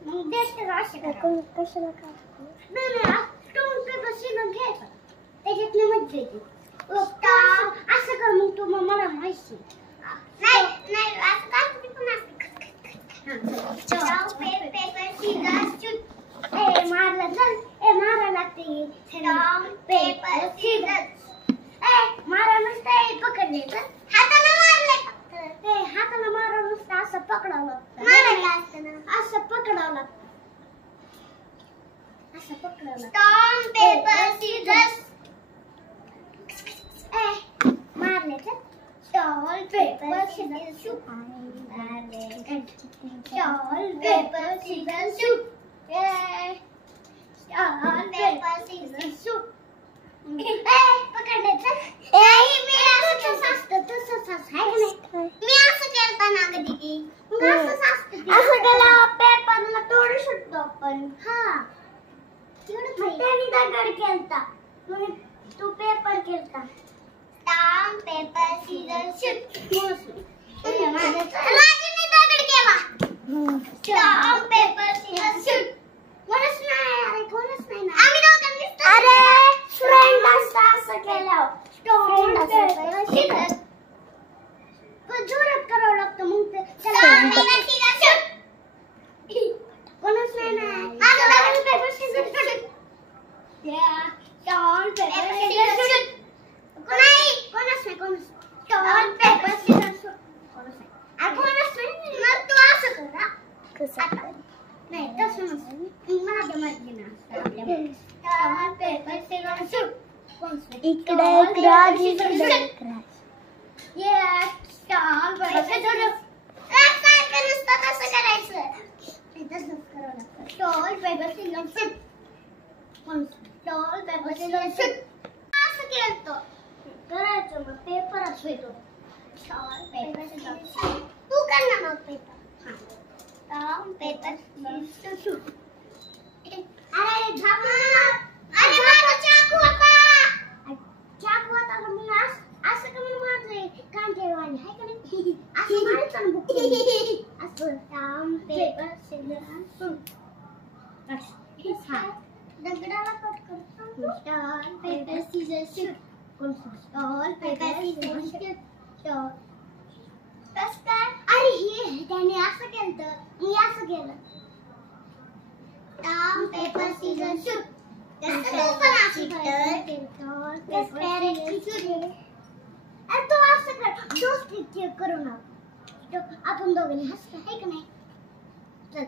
मग देशला असं कशाला काय नाही स्टोन पेपर सीझर घ्यायचा त्याच्यातली मज्जा येते असं कर मग तू मला माहिती नाही नाही असं का तुम्ही पण असं स्टोन पेपर सीझर शूट ए मारला चल ए मारा लागते स्टोन पेपर सीझर ए मारा नसते पकडले तर हाताला मारले फक्त ए हाताला मारा नसते असं पकडावं लागतं मारायला असतं ना असं पकडावं लागतं असं पकडावं लागतं स्टोन पेपर सीझर ए मारले तर stone paper scissor shoot stone paper scissor shoot a stone paper scissor shoot पकडले तर मी असं असतं तसंच असं मी असं केलता ना ग दीदी असं केलं पेपरला तोडू शकतो आपण हा त्याने दगड केलता मग तू पेपर केलता स्टोन पेपर सीझर शूट माझी दगड केला स्टोन पेपर सीझर शूट कोणच नाही अरे कोणच नाही ना आम्ही दोघांनी अरे फ्रेंड असं केलं स्टोन पेपर सीझर पण जोरात करावं लागतं मग ते स्टोन पेपर सीझर शूट कोणच नाही ना माझं दगड पेपर सीझर शूट या स्टोन पेपर सीझर शूट कोणच नाही स्टोन पेपर सीझर शूट कोणच नाही अरे कोणच नाही मग तू असं कर कसं नाही तसं नसतं माझ्या मर्जीनं स्टोन पेपर सीझर शूट इकडे क्रॉस इकडे या स्टोन पेपर सीझर काय करत कसं करायचं तसंच करावं लागतं stone paper scissor shoot stone paper scissor shoot असं केलं करायचं मग पेपर असतो स्टोन पेपर सीझर शूट तू कर ना मग paper stone paper scissor shoot अरे अरे माझा चाकू होता मग असं का म्हणून माझे कांटेवाणी आहे का नाही असं मारायचं ना असं स्टोन पेपर सीझर शूट दगडाला कट करतो stone paper scissor shoot stone paper scissor shoot कसं काय अरे हे त्याने असं केलं मी असं केलं स्टोन पेपर सीझर शूट तू पण असं अरे तू असं कर दोस्ती करू ना आपण दोघांनी हसतो आहे का नाही चल